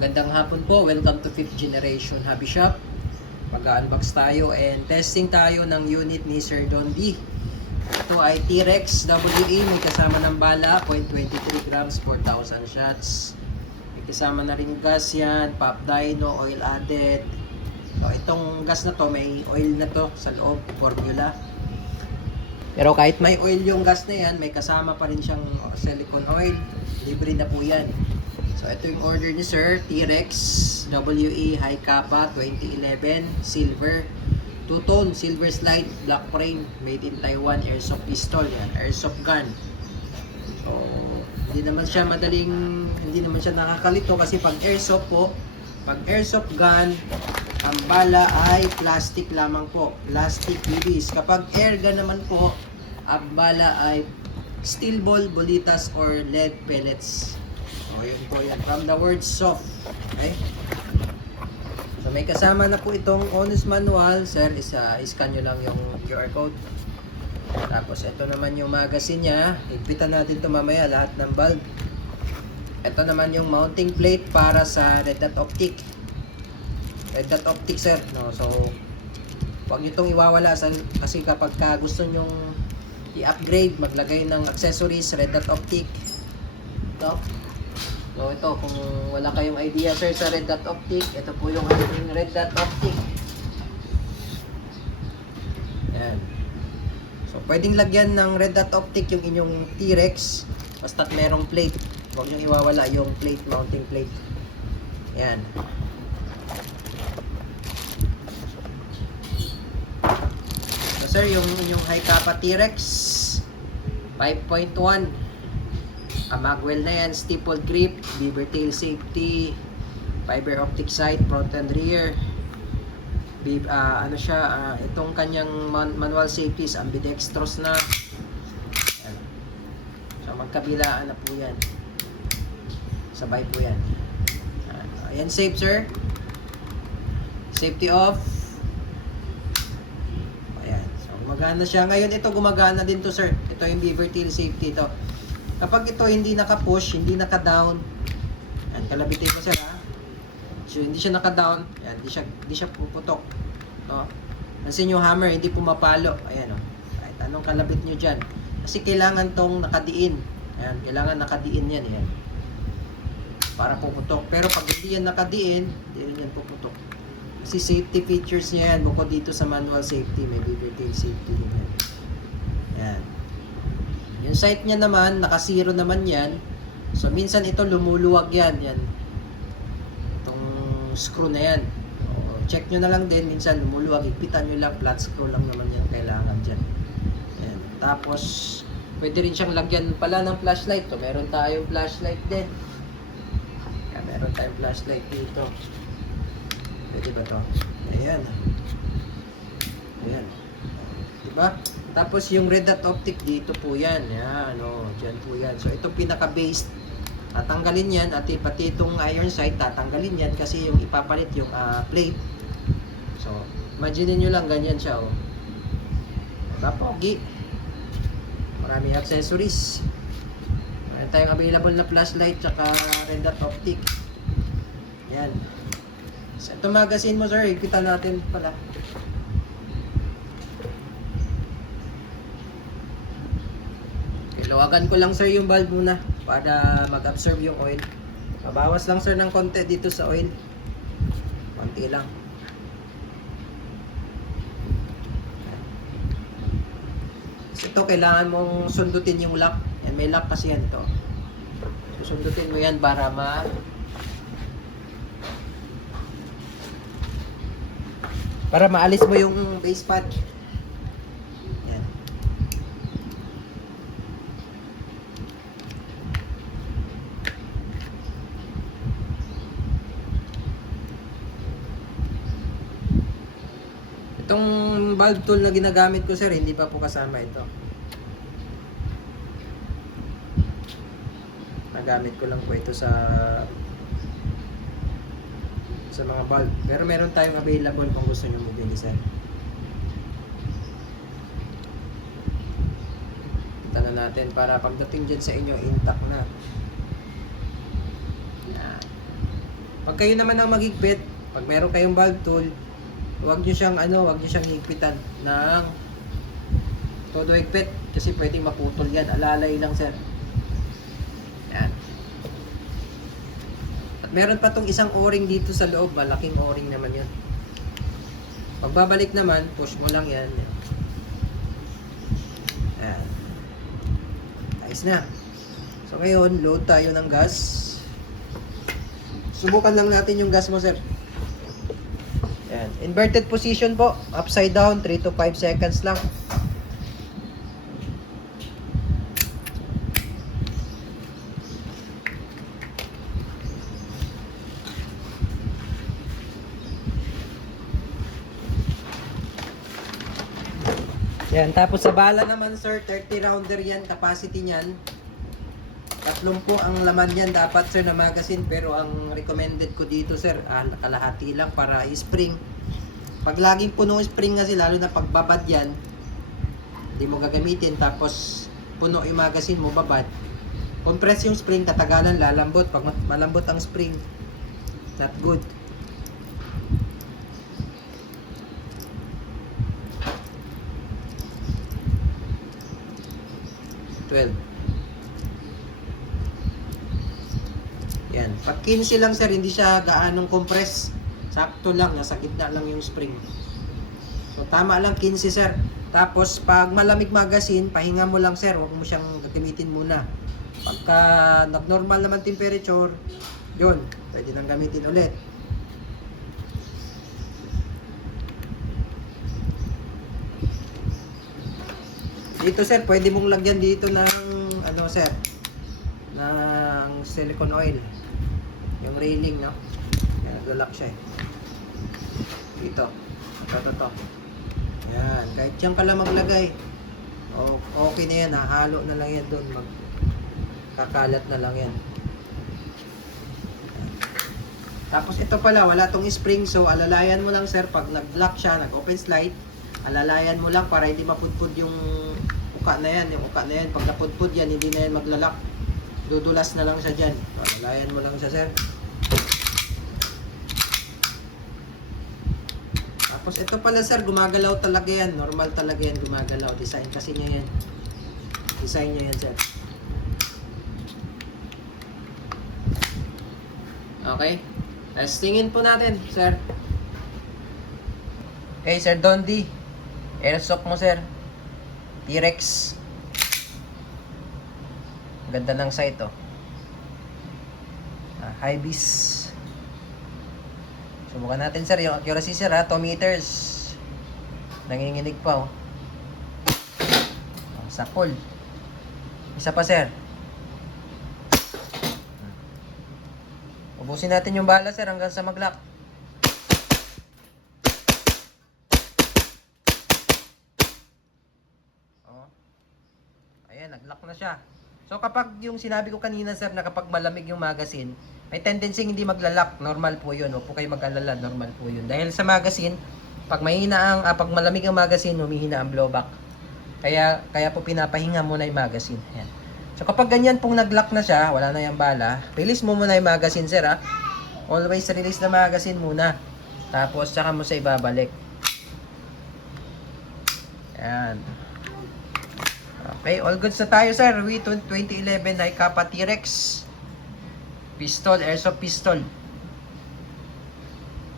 Magandang hapon po. Welcome to 5th Generation Hobby Shop. Mag-unbox tayo and testing tayo ng unit ni Sir Don D. Ito ay T-Rex WE. May kasama ng bala, 0.23 grams, 4,000 shots. May kasama na rin gas yan, Pop Dino, oil added. So, itong gas na to, may oil na to sa loob, formula. Pero kahit may oil yung gas na yan, may kasama pa rin siyang silicone oil. Libre na po yan. So, ito yung order ni Sir, T-Rex WE High Kappa 2011 Silver 2-tone, silver slide, black frame, made in Taiwan, airsoft pistol, yan, airsoft gun. So, hindi naman siya nakakalito kasi pag airsoft po, pag airsoft gun, ang bala ay plastic lamang po, plastic BBs. Kapag air gun naman po, ang bala ay steel ball, bolitas, or lead pellets. O, yun po yan. From the word soft. Okay? So, may kasama na po itong owner's manual. Sir, scan nyo lang yung QR code. Tapos, ito naman yung magazine niya. Higpitan natin ito mamaya, lahat ng bulb. Ito naman yung mounting plate para sa red dot optic. Red dot optic, sir. No? So, huwag nyo itong iwawala kasi kapag gusto nyo i-upgrade, maglagay ng accessories, red dot optic. Ito. So ito, kung wala kayong idea sir sa red dot optic, ito po yung ating red dot optic. Yan. So pwedeng lagyan ng red dot optic yung inyong T-Rex basta't merong plate. Huwag nyo iwawala yung plate, mounting plate. Yan. So sir, yung inyong High Kappa T-Rex 5.1 magwell na yan, staple grip, beaver tail safety, fiber optic sight, front and rear. Itong kanyang manual safeties, ambidextrous na. Ayan. So magkabilaan na po yan. Sabay po yan. Ayan, safe sir. Safety off. Ayan. So gumagana siya. Ngayon ito gumagana din to sir. Ito yung beaver tail safety ito. Kapag ito hindi naka-push, hindi naka-down, yan, kalabitin mo sir ha. So, hindi siya naka-down, yan, hindi siya puputok. No? Pansin nyo hammer, hindi pumapalo. Ayan o. Kahit anong kalabit nyo dyan. Kasi kailangan tong nakadiin. Ayan, kailangan nakadiin yan. Ayan. Para puputok. Pero pag hindi yan nakadiin, hindi rin yan puputok. Kasi safety features niya yan. Bukod dito sa manual safety, may beaver tail safety din yan. Ayan. Yung sight niya naman, naka-zero naman yan. So, minsan ito lumuluwag yan. Yan. Itong screw na yan. O, check nyo na lang din. Minsan lumuluwag. Higpitan nyo lang. Flat screw lang naman yan kailangan dyan. Yan. Tapos, pwede rin siyang lagyan pala ng flashlight. So, meron tayong flashlight din. Yan, meron tayong flashlight dito. Pwede ba to? Ayan. Ayan. Diba? Tapos yung red dot optic dito po yan. Yan, o. Dyan po yan. So, ito pinaka-base. Tatanggalin yan. At pati itong iron sight, tatanggalin yan. Kasi yung ipapalit yung plate. So, imagine nyo lang, ganyan siya, o. Tapogi. Maraming accessories. Meron tayong available na flashlight, tsaka red dot optic. Yan. So, ito magazine mo, sir. Ikita natin pala. Lawagan ko lang sir yung valve muna para mag-absorb yung oil. Mabawas lang sir ng konti dito sa oil. Konti lang. So, ito kailangan mong sundutin yung lock. Yan, may lock kasi yan ito. So, sundutin mo yan para maalis mo yung base pad. Itong valve tool na ginagamit ko sir, hindi pa po kasama ito. Nagamit ko lang po ito sa mga valve. Pero meron tayong available kung gusto nyo mabili sir. Kita na natin para pagdating dyan sa inyo, intact na. Yan. Pag kayo naman ang maghigpit, pag meron kayong valve tool, huwag nyo siyang higpitan ng todo higpit kasi pwedeng maputol yan. Alalay lang, sir. Yan. At meron pa tong isang o-ring dito sa loob. Malaking o-ring naman yun. Pagbabalik naman, push mo lang yan. Yan. Ayos na. So ngayon, load tayo ng gas. Subukan lang natin yung gas mo, sir. Yan. Inverted position po. Upside down, 3 to 5 seconds lang. Yan, tapos sa bala naman, sir, 30 rounder yan, capacity niyan. 30 ang laman yan dapat, sir, na magazine, pero ang recommended ko dito, sir, kalahati lang para spring. Pag laging puno spring kasi, lalo na pagbabad yan, hindi mo gagamitin, tapos puno yung magazine mo, babad. Compress yung spring, katagalan, lalambot. Pag malambot ang spring, not good. Yan. Pag 15 lang, sir, hindi siya gaanong compress. Sakto lang, nasa gitna lang yung spring. So tama lang 15, sir. Tapos pag malamig magazine, pahinga mo lang, sir. Huwag mo siyang gagamitin muna. Pagka nag-normal naman temperature, yun, pwede nang gamitin ulit. Dito, sir, pwede mong lagyan dito ng sir, ng silicone oil. Yung railing, no? Yan, naglalak siya eh. Dito. Ito. Yan, kahit dyan ka lang maglagay. Okay na yan, hahalo na lang yan doon. Kakalat na lang yan. Tapos ito pala, wala tong spring, so alalayan mo lang, sir, pag nag-lock siya, nag-open slide, alalayan mo lang para hindi mapudpud yung uka na yan. Yung uka na yan, pag napudpud yan, hindi na yan maglalak. Dudulas na lang siya dyan. So, alalayan mo lang siya, sir. Tapos ito pala, sir, gumagalaw talaga yan. Normal talaga yan, gumagalaw. Design kasi niya yan. Design niya yan, sir. Okay. Testingin po natin, sir. Okay, Sir Dondi. Airsoft mo, sir. T-Rex. Ganda ng sight, oh. High beast. Subukan natin, sir, yung accuracy, sir, ha. 2 meters. Nanginginig pa, oh. Sakol. Isa pa, sir. Ubusin natin yung bala, sir, hanggang sa mag-lock. Oh. Ayan, nag-lock na siya. So kapag yung sinabi ko kanina, sir, na kapag malamig yung magazine, may tendency hindi magla-lock. Normal po yun. Huwag po kayo mag-alala. Normal po yun. Dahil sa magazine, pag pag malamig ang magazine, humihina ang blowback. Kaya po pinapahinga muna yung magazine. Ayan. So kapag ganyan pong nag-lock na siya, wala na yung bala, release mo muna yung magazine, sir, ha. Always release na magazine muna. Tapos saka mo sa ibabalik. Ayan. Okay, all goods na tayo, sir. 2011 na Kappa T-Rex. Pistol, airsoft pistol.